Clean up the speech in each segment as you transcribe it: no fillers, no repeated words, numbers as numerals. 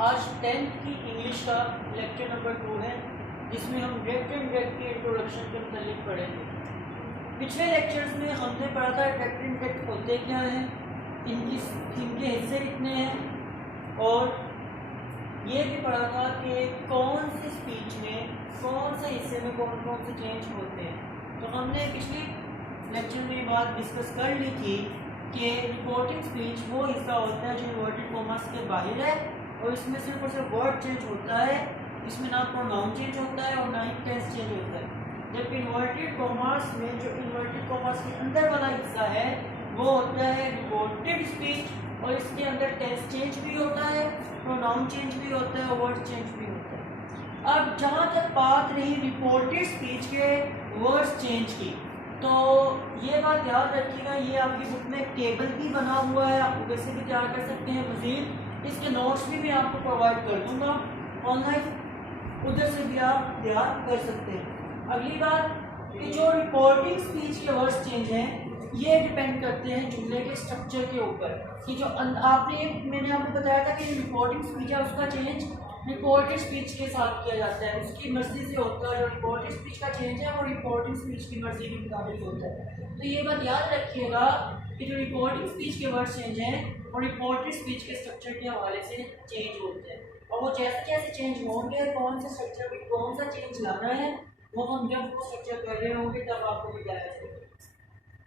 आज 10th की English का लेक्चर नंबर 2 है, जिसमें हम डायरेक्ट एंड डायरेक्ट के इंट्रोडक्शन के मतलब पढ़ेंगे। पिछले लेक्चर्स में हमने पढ़ा था डायरेक्ट एंड डायरेक्ट होते क्या हैं, इनके हिस्से कितने हैं, और ये भी पढ़ा था कि कौन सी स्पीच में कौन से हिस्से में कौन कौन से चेंज होते हैं। तो हमने पिछले लेक्चर में बात डिस्कस कर ली थी कि रिपोर्टिंग स्पीच वो हिस्सा होता है जो इन्वर्टेड कॉमास के बाहर है, और इसमें सिर्फ और सिर्फ वर्ड चेंज होता है। इसमें ना प्रोनाउन चेंज होता है और ना ही टेंस चेंज होता है। जबकि इन्वर्टेड कॉमास में जो इन्वर्टेड कॉमास के अंदर वाला हिस्सा है वो होता है रिपोर्टेड स्पीच, और इसके अंदर टेंस चेंज भी होता है, प्रोनाउन चेंज भी होता है, वर्ड चेंज भी होता है। अब जहाँ तक बात रही रिपोर्टेड स्पीच के वर्ड्स चेंज की, तो ये बात याद रखिएगा, ये आपकी बुक में एक टेबल भी बना हुआ है, आप वैसे भी तैयार कर सकते हैं। मजीद इसके नोट्स भी मैं आपको प्रोवाइड कर दूंगा ऑनलाइन, उधर से भी आप तैयार कर सकते हैं। अगली बात कि जो रिपोर्टिंग स्पीच के वर्ड्स चेंज हैं ये डिपेंड करते हैं जुमले के स्ट्रक्चर के ऊपर, कि जो मैंने आपको बताया था कि जो रिपोर्टिंग स्पीच है उसका चेंज रिपोर्टेड स्पीच के साथ किया जाता है, उसकी मर्जी से होता है। जो रिपोर्टेड स्पीच का चेंज है वो रिपोर्टिंग स्पीच की मर्जी के मुताबिक होता है। तो ये बात याद रखिएगा कि जो रिपोर्टिंग स्पीच के वर्ड चेंज हैं वो रिपोर्टेड स्पीच के स्ट्रक्चर के हवाले से चेंज होते हैं, और वो जैसे जैसे चेंज होंगे कौन से स्ट्रक्चर में कौन सा चेंज लाना है वो हम जब वो स्ट्रक्चर कर रहे होंगे तब आपको बताया जाएगा।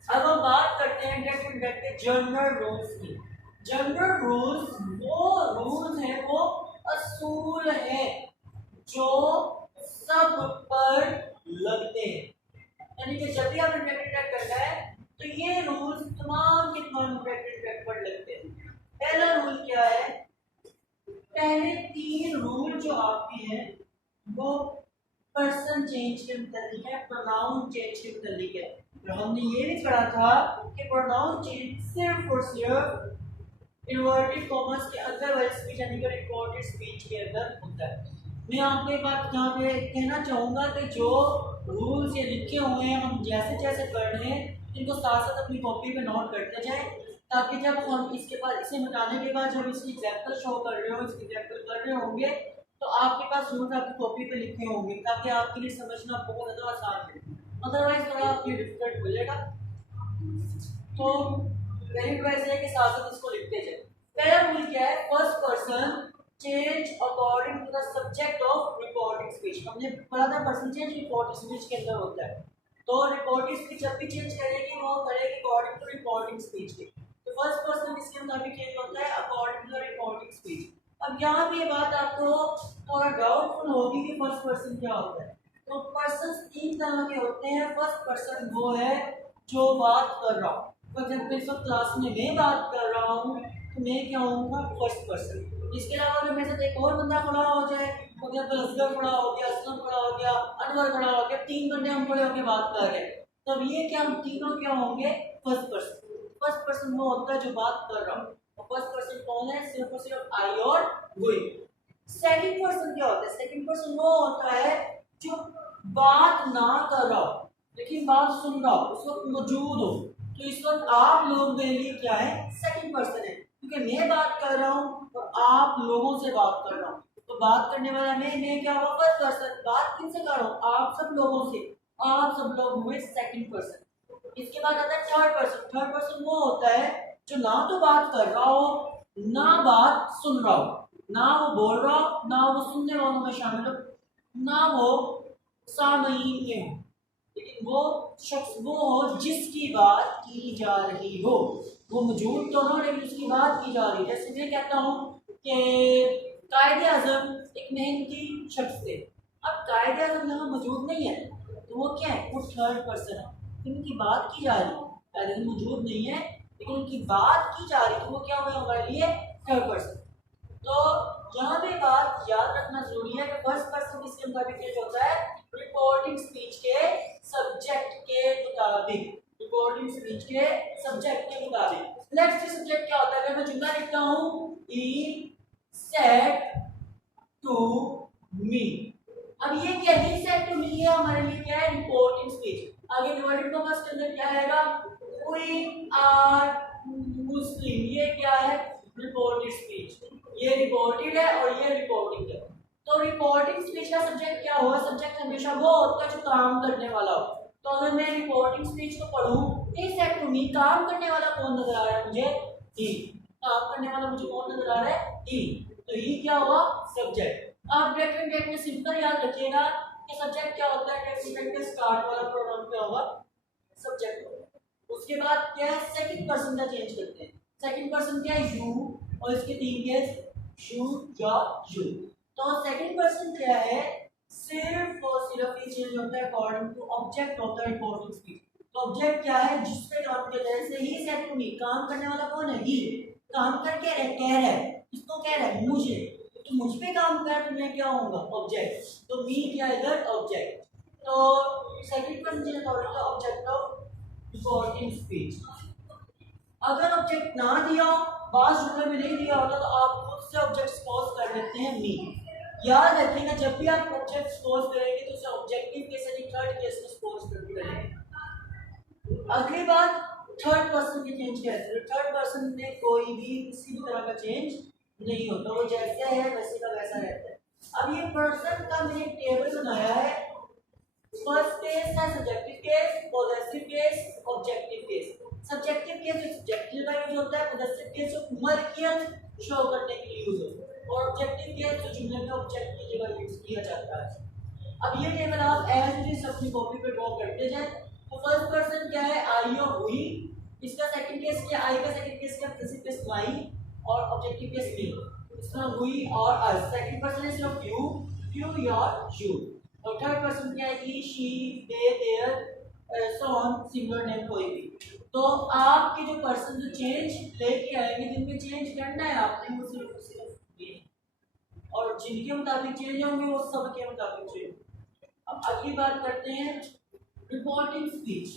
अब हम बात करते हैं डायरेक्ट के जनरल रूल्स की। जनरल रूल्स वो रूल्स हैं, वो असूल है जो सब पर लगते हैं, यानी कि जब भी आप इंटरप्रेट करना है तो ये रूल्स तमाम के तमाम इंटरप्रेट पर लगते हैं। पहला रूल क्या है, पहले 3 रूल जो आपके हैं वो पर्सन चेंज के मुताबिक है, प्रोनाउन चेंज के मुताबिक है। तो हमने ये भी पढ़ा था कि प्रोनाउन चेंज सिर्फ और सिर्फ इन्वर्टेड कॉमर्स के अंदर वाली स्पीच यानी कि रिकॉर्डेड स्पीच के अंदर होता है। मैं आपको एक बात यहाँ पे कहना चाहूँगा कि जो रूल्स ये लिखे हुए हैं हम जैसे जैसे कर रहे हैं इनको साथ साथ अपनी कॉपी पे नोट करते जाएं, ताकि जब हम इसके बाद इसे मिटाने के बाद जब इसकी एग्जाम्पल शो कर रहे हो, इसकी एग्जाम्पल कर रहे होंगे तो आपके पास जरूर आपकी कॉपी पे लिखे होंगे, ताकि आपके लिए समझना बहुत ज़्यादा आसान है। अदरवाइज थोड़ा आपके डिफिकल्ट मिलेगा। तो वेरी एडवाइस है कि साथ साथ इसको लिखते जाए। पहला रूल क्या है, first person change according to the subject of reporting speech. हमने पढ़ा था पर्सन चेंज रिपोर्टिंग स्पीच के अंदर होता है, तो रिपोर्टिंग स्पीच जब भी चेंज करेगी वो करेगी अकॉर्डिंग टू रिपोर्टिंग स्पीच के। तो फर्स्ट पर्सन इसके मुताबिक चेंज होता है according to the reporting speech. अब यहाँ पे ये बात आपको थोड़ा डाउटफुल होगी कि फर्स्ट पर्सन क्या होता है। तो पर्सन 3 तरह के होते हैं। फर्स्ट पर्सन वो है जो बात कर रहा हूँ, तो जब इस वक्त क्लास में मैं बात कर रहा हूँ तो मैं क्या होऊंगा, फर्स्ट पर्सन। इसके अलावा अगर मेरे साथ एक और बंदा खड़ा हो जाए, तो क्या असगर खड़ा हो गया, असलम खड़ा हो गया, अनवर खड़ा हो गया, 3 बंदे हम खड़े होकर बात कर रहे हैं, तब ये क्या हम तीनों क्या होंगे, फर्स्ट पर्सन। फर्स्ट पर्सन वो होता है जो बात कर रहा हूँ, और फर्स्ट पर्सन कौन है, सिर्फ और सिर्फ आई और वी। सेकंड पर्सन क्या होता है, सेकंड पर्सन वो होता है जो बात ना कर रहा हो लेकिन बात सुन रहा हो, उस वक्त मौजूद हो। तो इस वक्त आप लोग मेरे लिए क्या है, सेकंड पर्सन है, क्योंकि मैं बात कर रहा हूँ और आप लोगों से बात कर रहा हूँ। तो बात करने वाला मैं क्या हुआ, फर्स्ट पर्सन। बात किनसे कर रहा हूँ, आप सब लोगों से, आप सब लोग हुए सेकंड पर्सन। इसके बाद आता है थर्ड पर्सन। थर्ड पर्सन वो होता है जो ना तो बात कर रहा हो ना बात सुन रहा हो, ना वो बोल रहा हो ना वो सुनने वालों में शामिल हो, ना वो सामयीन में हो, लेकिन वो शख्स वो हो जिसकी बात की जा रही हो। वो मौजूद तो हो लेकिन उसकी बात की जा रही है। जैसे मैं कहता हूँ कि कायदे आज़म एक मेहनती शख्स थे, अब कायदे आज़म यहाँ मौजूद नहीं है तो वो क्या है, वो थर्ड पर्सन है, उनकी बात की जा रही है। कायदे आज़म मौजूद नहीं है लेकिन उनकी बात की जा रही है, तो वो क्या हुआ हमारे लिए, थर्ड पर्सन। तो यहाँ पे बात याद रखना जरूरी है कि फर्स्ट पर्सन इसके मुताबिक क्या होता है, रिपोर्टिंग स्पीच के सब्जेक्ट के मुताबिक, रिपोर्टिंग स्पीच के सब्जेक्ट के मुताबिक। नेक्स्ट सब्जेक्ट क्या होता है, अगर मैं जुमला लिखता हूँ ही सेड टू मी, अब ये क्या, ही सेड टू मी है हमारे लिए क्या है, रिपोर्टिंग स्पीच। आगे इन्वर्टेड कॉमास के अंदर क्या आएगा, वी आर मुस्लिम, ये क्या है, रिपोर्टेड स्पीच। ये रिपोर्टेड है और ये रिपोर्टिंग है। तो रिपोर्टिंग स्पीच का सब्जेक्ट क्या हुआ? सब्जेक्ट हमेशा वो होता है जो काम करने वाला हो। तो अगर मैं रिपोर्टिंग स्पीच को पढ़ूं, इस सेट टू मी, काम करने वाला कौन नजर आ रहा है मुझे? ही। काम करने वाला मुझे कौन नजर आ रहा है? ही। तो ही क्या हुआ? सब्जेक्ट। आप डायरेक्ट इंडायरेक्ट में सिंपल याद रखिएगा कि सब्जेक्ट क्या होता है, डायरेक्ट इंडायरेक्ट के स्टार्ट वाला प्रोनाउन क्या होगा? सब्जेक्ट होगा। उसके बाद क्या है? सेकंड पर्सन का चेंज करते हैं। सेकंड पर्सन क्या है? यू, और इसके तीन केस, यू या यू। तो सेकंड पर्सन क्या है? सिर्फ और सिर्फ ये चेंज होता है अकॉर्डिंग टू ऑब्जेक्ट होता है रिपोर्टिंग स्पीच। तो ऑब्जेक्ट क्या है? जिस पे काम किया जाए, जैसे ही सेट टू मी, काम करने वाला कौन है? ही। काम करके कह रहा है, किसको कह रहा है? मुझे। तो मुझ पे काम कर, तो मैं क्या होऊंगा? ऑब्जेक्ट। तो मी क्या इधर? ऑब्जेक्ट। तो सेकंड पर्सन चेंज होता है ऑब्जेक्ट ऑफ रिपोर्टिंग स्पीच। अगर ऑब्जेक्ट ना दिया, बात जुमले में नहीं दिया होता, तो आप खुद से ऑब्जेक्ट सपोज कर लेते हैं मी। याद रखिएगा जब भी आप ऑब्जेक्ट सपोज करेंगे तो उसे ऑब्जेक्टिव केस यानी थर्ड केस में सपोज करेंगे। अगली बात थर्ड पर्सन के चेंज कैसे? थर्ड पर्सन में कोई भी किसी भी तरह का चेंज नहीं होता, वो जैसे है वैसे का वैसा रहता है। अब ये पर्सन का मैंने टेबल बनाया है। फर्स्ट केस है subjective case, possessive case, objective case. Subjective case जो सब्जेक्टिव का यूज होता है, पॉजेसिव केस जो मलकियत शो करने के लिए यूज होता है, और ऑब्जेक्टिव केस जो जुमले में ऑब्जेक्ट की जगह यूज किया जाता है। अब ये टेबल आप एज इट इज अपनी कॉपी पे ड्रॉ करते जाएं। तो फर्स्ट पर्सन क्या है? आई और हुई। इसका सेकंड केस क्या? आई का सेकंड केस क्या? पॉजेसिव केस माई, और ऑब्जेक्टिव केस मी। इसका हुई और अस। सेकंड पर्सन है सिर्फ यू, यू या यू। और थर्ड पर्सन क्या है? He, she, they, there, so on, singular name कोई भी। तो आपके जो पर्सन जो चेंज लेके आएंगे, जिनमें चेंज करना है आपने, वो सिर्फ ये, और जिनके मुताबिक चेंज होंगे वो सबके मुताबिक चेंज। अब अगली बात करते हैं रिपोर्टिंग स्पीच।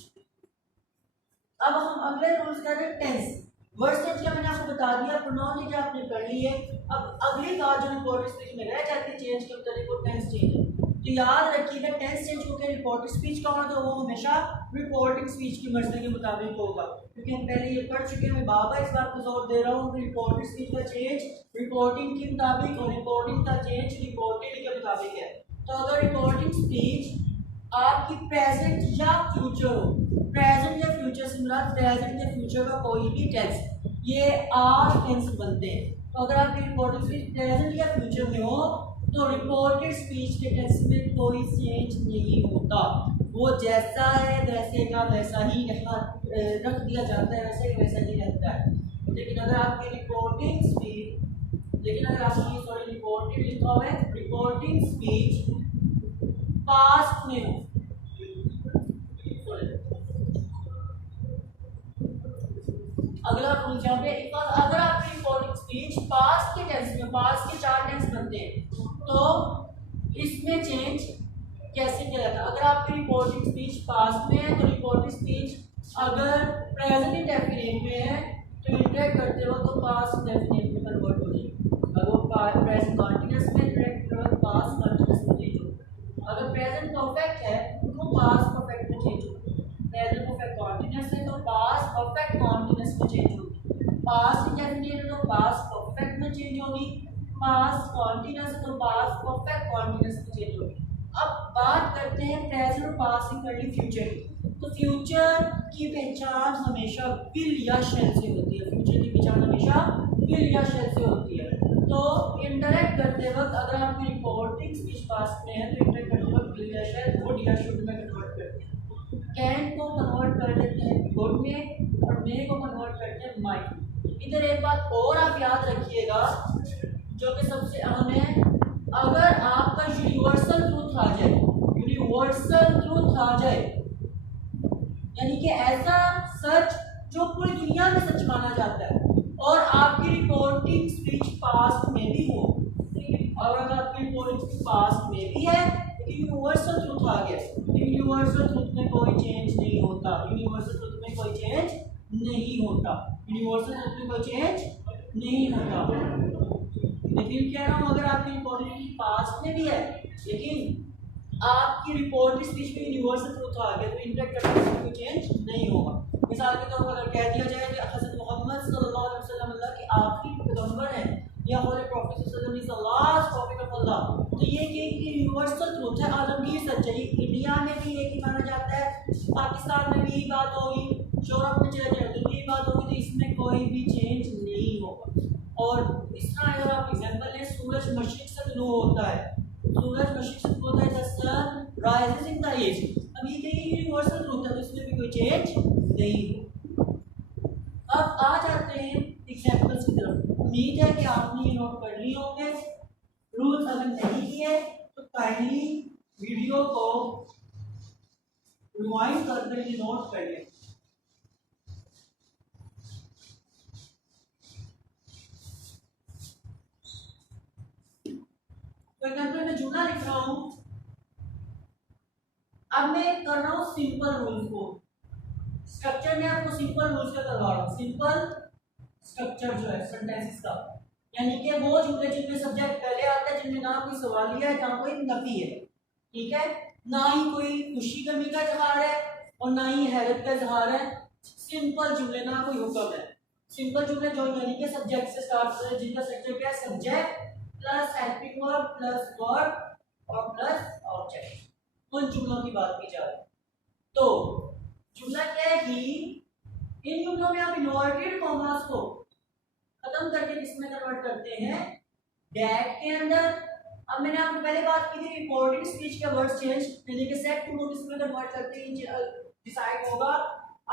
अब हम अगले रूल्स कर रहे हैं टेंस। वर्ड टेंस का मैंने आपको बता दिया, प्रोनाउन क्या आपने पढ़ ली है। अब अगली बात जो रिपोर्टिंग स्पीच में रह जाती है चेंज के मुताबिक, वो टेंस चेंज है। तो याद रखिएगा टेंस चेंज होकर रिपोर्टिंग स्पीच का होगा, तो वो हमेशा रिपोर्टिंग स्पीच की मर्जी के मुताबिक होगा, क्योंकि हम पहले ये पढ़ चुके हैं। मैं बार-बार इस बात को जोर दे रहा हूँ कि रिपोर्टिंग स्पीच का चेंज रिपोर्टिंग के मुताबिक और रिपोर्टिंग का चेंज रिपोर्टेड के मुताबिक है। तो अगर रिपोर्टिंग स्पीच आपकी प्रेजेंट या फ्यूचर हो, प्रेजेंट या फ्यूचर से मुराद प्रेजेंट या फ्यूचर का कोई भी टेंस, ये आर टेंस बनते हैं। तो अगर आपकी रिपोर्टिंग स्पीच प्रेजेंट या फ्यूचर में हो, तो रिपोर्टेड स्पीच के टेंस में कोई चेंज नहीं होता, वो जैसा है वैसे का वैसा ही रख दिया जाता है, वैसे का वैसा ही रहता है। लेकिन अगर आपकी रिपोर्टिंग स्पीच, रिपोर्टेड लिखा हुआ है, रिपोर्टिंग स्पीच पास्ट में हो, अगला रूल यहाँ पे, अगर आपकी रिपोर्टिंग स्पीच पास्ट के टेंस में, पास्ट के चार टेंस बनते हैं, तो इसमें चेंज कैसे किया जाता है? अगर आपकी रिपोर्टिंग स्पीच पास्ट में है, तो रिपोर्टिंग स्पीच अगर प्रेजेंट इंडेफिनिट में है, तो इंटरेक्ट करते हो तो पास्ट इंडेफिनिट में कन्वर्ट हो जाएगी। अगर वो प्रेजेंट कंटीन्यूअस में इंटरेक्ट करो तो पास्ट कंटीन्यूअस में चेंज होगा। अगर प्रेजेंट परफेक्ट है तो पास्ट परफेक्ट में चेंज होगा। प्रेजेंट परफेक्ट कंटीन्यूअस है तो पास्ट परफेक्ट कंटीन्यूअस में चेंज होगी। पास्ट इंडेफिनिट है तो पास्ट परफेक्ट में चेंज होगी। पास्ट कंटीन्यूअस है तो पास्ट परफेक्ट कंटीन्यूअस में चेंज होगी। अब बात करते हैं प्रेजेंट और पास्ट की, कर ली फ्यूचर की। तो फ्यूचर की पहचान हमेशा विल या शैल से होती है। फ्यूचर की पहचान हमेशा विल या शैल से होती है। तो इंटरेक्ट करते वक्त अगर आपकी रिपोर्टिंग स्पीच पास्ट में है, तो इंटरेक्ट करते वक्त विल या शैल, वुड या शुड में कन्वर्ट करते हैं। कैन को कन्वर्ट कर देते हैं गुड में, और मे को कन्वर्ट करते हैं माइट। इधर एक बात और आप याद रखिएगा जो कि सबसे अहम है, अगर आपका यूनिवर्सल ट्रूथ आ जाए, यूनिवर्सल ट्रूथ आ जाए, यानी कि ऐसा सच जो पूरी दुनिया में सच माना जाता है, और आपकी रिपोर्टिंग स्पीच पास्ट में भी हो, और अगर आपकी रिपोर्टिंग स्पीच पास्ट में भी है लेकिन यूनिवर्सल ट्रूथ आ गया, यूनिवर्सल ट्रूथ में कोई चेंज नहीं होता, यूनिवर्सल ट्रूथ में कोई चेंज नहीं होता, यूनिवर्सल ट्रूथ में कोई चेंज नहीं होता। लेकिन कह रहा हूँ अगर आपकी रिपोर्टिंग स्पीच पास्ट में भी है लेकिन आपकी रिपोर्टिंग स्पीच में यूनिवर्सल ट्रूथ आ गया, तो इंटरेक्ट करने से कोई चेंज नहीं होगा। मिसाल के तौर पर अगर कह दिया जाए कि हज़रत मोहम्मद सल्लल्लाहु अलैहि वसल्लम अल्लाह के आखिरी पैगंबर हैं या होले wisdom is the last prophet of Allah। तो ये कि यूनिवर्सल ट्रूथ है, आलमगीर सच्चाई। इंडिया में भी एक ही माना जाता है, पाकिस्तान में भी यही बात होगी, यूरोप में चले जाए तो यही बात होगी, तो इसमें कोई भी चेंज नहीं होगा। और इस तरह अगर आप एग्जांपल लें, सूरज मशरिक से ग्लो होता है, सूरज मशरिक से ग्लो होता है, the sun rises in the east. अब ये यूनिवर्सल ट्रूथ है, तो इसमें भी कोई चेंज नहीं हो। अब आ जाते हैं एग्जांपल्स की तरफ। उम्मीद है कि आपने ये नोट कर लिए होंगे। रूल्स अगर नहीं किए तो काइंडली वीडियो को रिवाइंड करके ये नोट कर लें। तो एग्जांपल में जुमला लिख रहा हूं, अब मैं कर रहा हूं सिंपल रूल्स को। स्ट्रक्चर में आपको सिंपल रूल्स का करवा रहा हूं, सिंपल स्ट्रक्चर जो है सेंटेंसेस का, यानी कि वो जुमले जिनमें सब्जेक्ट पहले आता है, जिनमें ना कोई सवालिया है ना कोई नफी है, ठीक है, ना ही कोई खुशी गमी का इजहार है और ना ही हैरत का इजहार है। सिंपल जुमले, ना कोई हुक्म है। सिंपल जुमले जो यानी कि सब्जेक्ट से स्टार्ट होते हैं, जिनका स्ट्रक्चर क्या है, subject plus helping verb plus verb और प्लस ऑब्जेक्ट। उन जुमलों की बात की जा रही है। तो जुमला क्या है कि इन जुमलों में आप इन्वर्टेड कॉमास को खत्म करके किसमें कन्वर्ट करते हैं, दैट के अंदर। अब मैंने आपको पहले बात की थी रिपोर्टिंग स्पीच के वर्ड्स चेंज, यानी कि सेट टू को किसमें कन्वर्ट करते हैं, डिसाइड होगा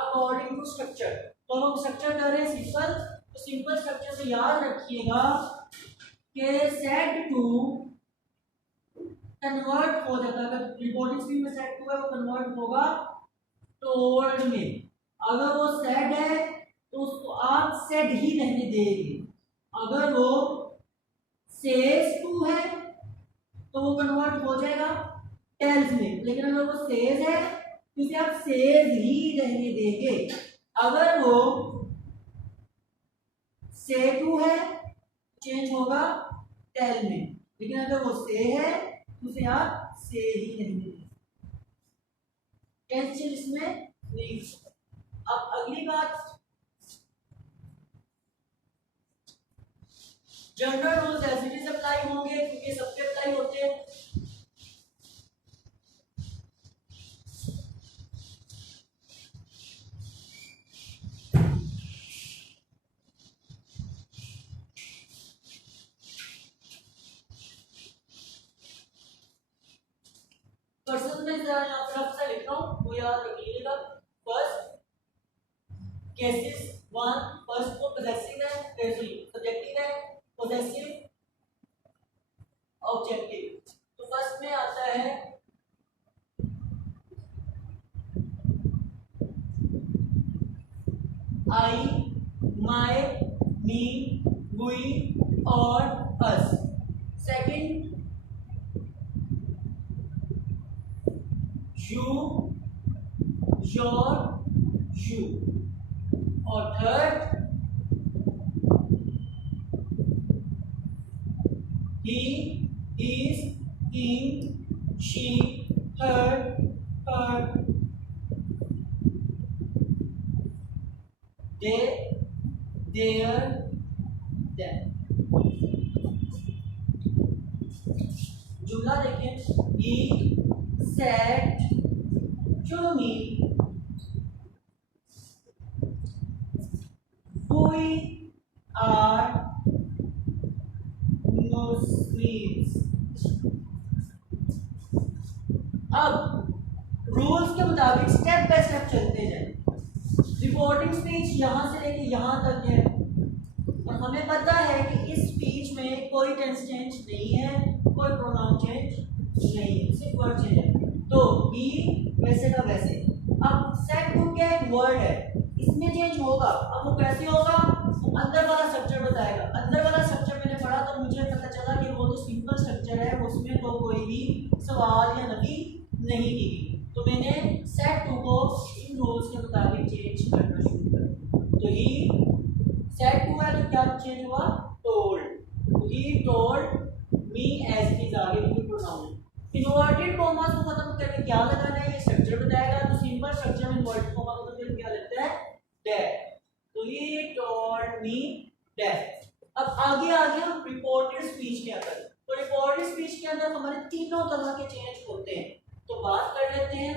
अकॉर्डिंग टू स्ट्रक्चर। तो हम स्ट्रक्चर कर रहे हैं सिंपल, तो सिंपल स्ट्रक्चर से याद रखिएगा कि सेट टू कन्वर्ट हो जाता है। अगर रिपोर्टिंग स्पीच में सेट टू है वो कन्वर्ट होगा टोल्ड में। अगर वो सेड है तो उसको आप सेड ही रहने देंगे। अगर वो सेज टू है तो वो कन्वर्ट हो जाएगा टेल्स में, लेकिन अगर वो सेज है तो उसे आप सेज ही रहने देंगे। अगर वो से टू है चेंज होगा टेल में, लेकिन अगर वो से है तो उसे आप से ही रहने देंगे, टेंस चेंज इसमें नहीं। अब अगली बात, general rules as it is apply होंगे क्योंकि सबके अप्लाई होते हैं। पर्सन में यहाँ पर आपसे लिख रहा हूँ, वो याद रख लीजिएगा। फर्स्ट केसेस वन, फर्स्ट को पॉजेसिव है, सब्जेक्टिव है, पॉजेसिव ऑब्जेक्टिव। तो फर्स्ट में आता है आई, माय, मी, वी और us. Second you, your, you. और third he, his, him, she, her, they, their, them। जुमला देखें, he said to me we are Muslims। अब रूल्स के मुताबिक स्टेप बाय स्टेप चलते जाए। रिपोर्टिंग स्पीच यहाँ से लेके यहाँ तक है और हमें पता है कि इस स्पीच में कोई टेंस चेंज नहीं है, कोई प्रोनाउन चेंज नहीं है, सिर्फ वर्ड चेंज है। तो ही वैसे का वैसे। अब सेट टू क्या एक वर्ड है, इसमें चेंज होगा। अब वो कैसे होगा, अंदर वाला स्ट्रक्चर बताएगा। अंदर वाला स्ट्रक्चर मैंने पढ़ा तो मुझे पता चला कि वो तो सिंपल स्ट्रक्चर है, उसमें तो कोई भी सवाल या नफी नहीं की गई। तो मैंने सेट टू को इन रूल्स के मुताबिक चेंज करना शुरू कर दिया। तो ही सेट टू है तो क्या चेंज हुआ, told. He told me as it is, आगे भी प्रोनाउन। इन्वर्टेड कॉमास को खत्म करके क्या लगाना है, ये स्ट्रक्चर बताएगा। तो सिंपल स्ट्रक्चर में इन्वर्टेड कॉमा को खत्म करके क्या लगता है, दैट। तो ही टोल्ड मी दैट। अब आगे हम रिपोर्टेड स्पीच के अंदर। तो रिपोर्टेड स्पीच के अंदर हमारे तीनों तरह के चेंज होते हैं। तो बात कर लेते हैं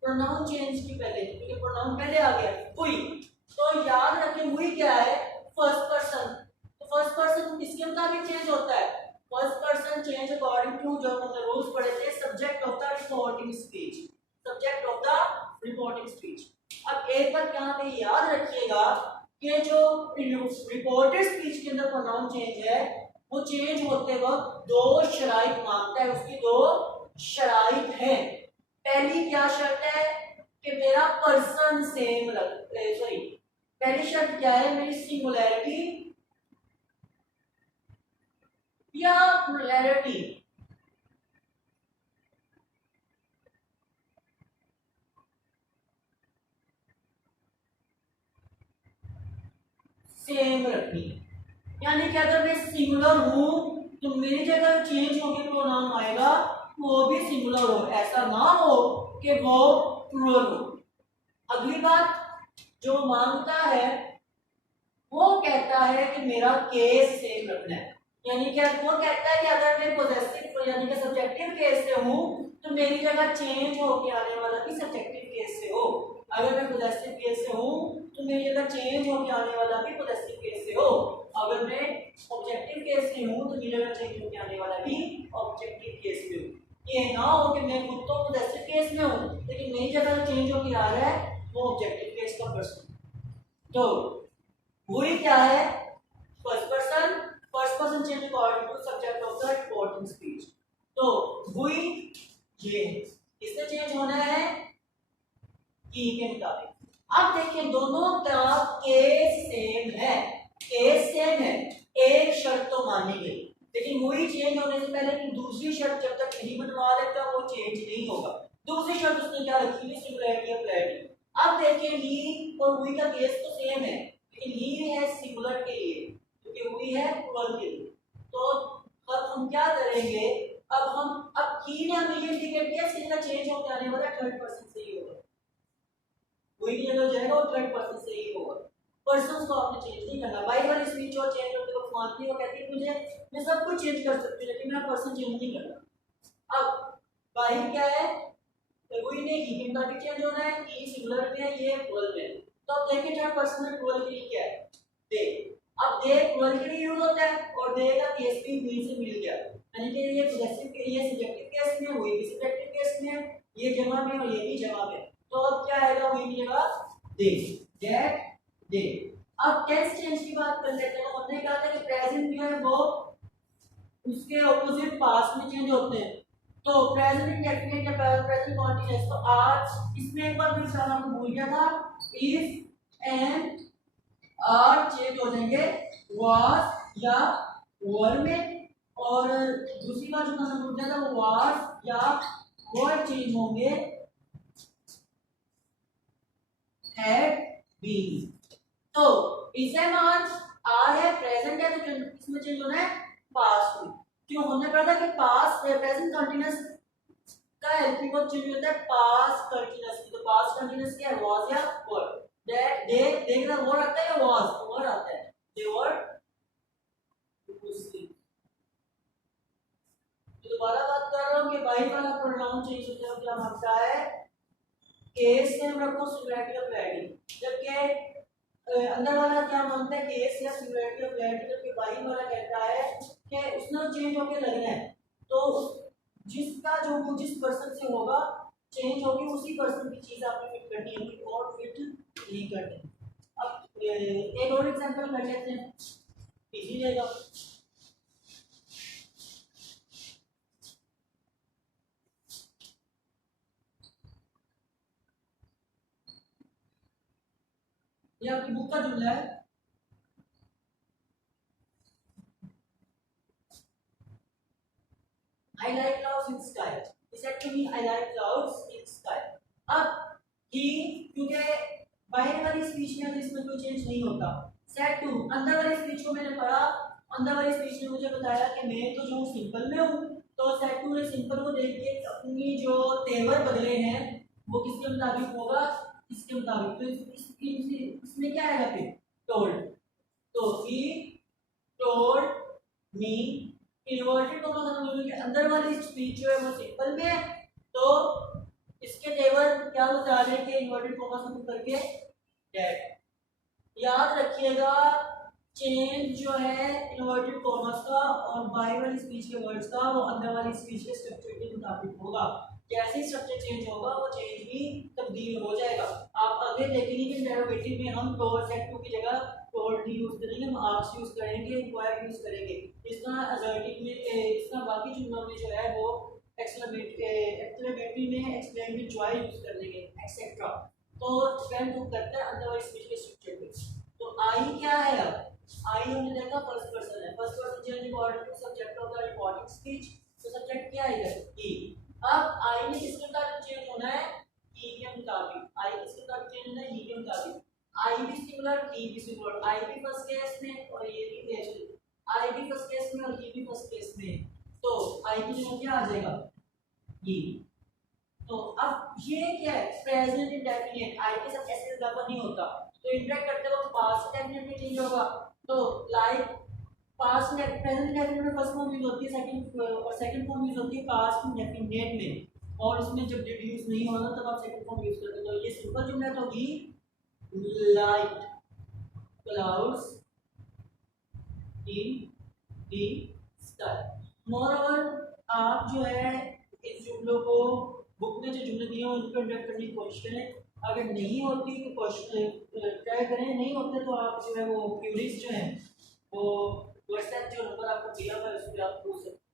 प्रोनाउन चेंज की पहले, क्योंकि प्रोनाउन पहले आ गया वी। तो याद रखें वी क्या है, फर्स्ट पर्सन। तो फर्स्ट पर्सन किसके मुताबिक चेंज होता है, first person change according to जो हमने रूल्स पढ़े थे, subject of the reporting speech, subject of the reporting speech. अब एक बात यहाँ पे याद रखिएगा कि जो रिपोर्टेड स्पीच के अंदर प्रोनाउन चेंज है वो चेंज होते वक्त दो शराइत मांगता है, उसकी दो शराइत है। पहली क्या शर्त है कि मेरा पर्सन सेम सॉरी, पहली शर्त क्या है, मेरी सिंगुलैरिटी या प्लुरैलिटी सेम रखनी। यानी कि अगर मैं सिंगुलर हूं तो मेरी जगह चेंज होकर प्रोनाउन आएगा वो भी सिंगुलर हो, ऐसा ना हो कि वो प्लूरल हो। अगली बात जो मांगता है वो कहता है कि मेरा केस सेम रखना है। यानी कि वो कहता है कि अगर मैं पॉजिटिव यानी कि सब्जेक्टिव केस से हूं तो मेरी जगह चेंज होकर आने वाला भी सब्जेक्टिव केस से हो। अगर मैं पॉजिटिव केस से हूं तो मेरी जगह चेंज होकर आने वाला भी पॉजिटिव केस से हो। अगर मैं ऑब्जेक्टिव केस में हूं तो मेरी जगह चेंज होकर आने वाला भी ऑब्जेक्टिव केस में हो। ये ना हो कि मैं खुद तो पॉजिटिव केस में हूं लेकिन मेरी जगह चेंज होकर आ रहा है वो ऑब्जेक्टिव केस का पर्सन। तो वही क्या है, first person change according to subject of the reporting speech. तो वही ये इससे चेंज होना है की के मुताबिक। अब देखिए दोनों का केस सेम है, केस सेम है, एक शर्त तो मानी गई लेकिन वही चेंज होने से पहले कि दूसरी शर्त जब तक नहीं बनवा देता वो चेंज नहीं होगा। दूसरी शर्त उसने क्या रखी है, सिंगुलैरिटी या प्लुरैलिटी। अब देखिए ही और वही का केस तो सेम है लेकिन ही है सिंगुलर के लिए क्योंकि वही है प्लूरल के लिए। तो अब हम क्या करेंगे, अब ही ने हमें ये इंडिकेट किया इसका चेंज होकर आने वाला थर्ड पर्सन से ही होगा, वही की जगह जाएगा और थर्ड पर्सन से ही होगा। पर्सन्स को आपने चेंज नहीं करना। बाई वाली स्पीच और चेंज होते वक्त मानती है वो कहती है मुझे मैं सब कुछ चेंज कर सकती हूं लेकिन मेरा पर्सन चेंज नहीं करना। अब बाई क्या है, वही ने ही के मुताबिक चेंज होना है, ही सिंगुलर में है ये प्लूरल में। तो अब देखिए थर्ड पर्सन में प्लूरल के लिए क्या है, दे। अब दे प्लूरल के लिए यूज होता है और दे का केस भी वी से मिल गया, यानी कि ये पॉजेसिव के लिए सब्जेक्टिव केस में, वही भी सब्जेक्टिव केस में, ये जमा में और ये भी जमा में। तो अब क्या आएगा, वही मिलेगा दे, दैट दे। अब टेंस चेंज की बात कर लेते हैं। हमने कहा था कि प्रेजेंट जो है वो उसके ऑपोजिट पास्ट में चेंज होते हैं। तो प्रेजेंट इंडेफिनिट या प्रेजेंट कंटीन्यूअस, तो आज इसमें एक बार मैं सारा आपको भूल गया था, इफ एंड आर चेंज हो जाएंगे वाज या वर में, और दूसरी बात जो मैंने भूल गया था वो वाज या वर चेंज होंगे हैड बीन। तो इस आज आर है प्रेजेंट है तो इसमें चेंज होना है पास्ट में। क्यों, हमने पढ़ा था कि पास्ट प्रेजेंट कंटीन्यूअस का हेल्पिंग वर्ब चेंज होता है पास्ट कंटीन्यूअस। तो पास्ट कंटीन्यूअस क्या है, वाज या वर। दैट दे देखना वर आता है या वाज, वर आता है, दे वर। तो दोबारा बात कर रहा हूं कि बाई वाला प्रोनाउन चेंज होता है क्या मानता है, केस से हम रखो सिंगुलैरिटी और प्लुरैलिटी, जबकि अंदर वाला क्या मानता है केस या सिंगुलैरिटी और प्लुरैलिटी, जबकि बाई वाला कहता है कि उसने चेंज होके लगना है। तो जिसका जो जिस पर्सन से होगा चेंज होगी उसी पर्सन की चीज आपने फिट करनी है और फिट नहीं करनी। अब एक और एग्जांपल कर लेते हैं, इजी रहेगा। ये आपकी बुक का जुमला है, I like clouds in sky. He said to me, I like clouds in sky. अब he क्योंकि बाहर वाली स्पीच में तो इसमें कोई चेंज नहीं होता। सेट टू अंदर वाली स्पीच को मैंने पढ़ा, अंदर वाली स्पीच ने मुझे बताया कि मैं तो जो सिंपल में हूँ, तो सेट टू ने सिंपल को देख के अपनी जो तेवर बदले हैं वो किसके मुताबिक होगा, इसके मुताबिक। तो इसमें क्या आएगा फिर, टोल्ड। तो he told me inverted comma खत्म के अंदर वाली स्पीच जो है वो सिंपल में है, तो इसके तेवर क्या बता रहे हैं कि इन्वर्टेड कॉमा खत्म करके डेट। याद रखिएगा चेंज जो है इन्वर्टेड कॉमर्स का और बाई वाली स्पीच के वर्ड्स का वो अंदर वाली स्पीच के स्ट्रक्चर के मुताबिक होगा। जैसे ही स्ट्रक्चर चेंज होगा वो चेंज भी तब्दील हो जाएगा। आप आगे देखेंगे कि डेरिवेटिव में हम टोवर्ड्स एट टू की जगह टोवर्ड डी यूज करेंगे, हम आर्क्स यूज करेंगे, इंक्वायर यूज करेंगे। इस तरह असर्टिव में इस तरह बाकी जुमलों में जो है वो एक्सक्लेमेटरी में एक्सप्लेन विद जॉय यूज कर लेंगे एक्सेट्रा। तो डिपेंड करता है अंदर वाली स्पीच के स्ट्रक्चर पे। तो आई क्या है, अब आई हमने देखा फर्स्ट पर्सन है, first person change according to subject of the recording speech, तो सब्जेक्ट क्या है ही। अब आई में किसके मुताबिक चेंज होना है, ही के मुताबिक। आई किसके मुताबिक चेंज होना है, ही के मुताबिक। आई भी सिंगुलर, ही भी सिंगुलर, आई भी फर्स्ट केस में और ये भी आई भी फर्स्ट केस में और ये भी फर्स्ट केस में, तो आई की जगह क्या आ जाएगा, ही। तो अब ये क्या है, प्रेजेंट इंडेफिनिट, आई के साथ ऐसे इजाफा नहीं होता, तो इंटरेक्ट करते वक्त पास्ट इंडेफिनिट में चेंज होगा। तो लाइक पास्ट में प्रेजेंट इंडेफिनिट में फर्स्ट फॉर्म यूज होती है, सेकंड और सेकंड फॉर्म यूज होती है पास्ट इंडेफिनिट में, और इसमें जब डिड्यूस नहीं होना तब आप सेकंड फॉर्म यूज करते हो। तो ये सिंपल जुमला तो होगी light clouds in the sky. Moreover आप जो है इस जुमलों को बुक में जो जुमले दिए हैं उनको इंटरेक्ट करने की कोशिश करें, अगर नहीं होती तो क्वेश्चन ट्राई करें, नहीं होते तो आप जो है वो क्यूरीज जो है वो व्हाट्सएप जो नंबर आपको दिया हुआ है उस पर आप पूछ सकते हैं।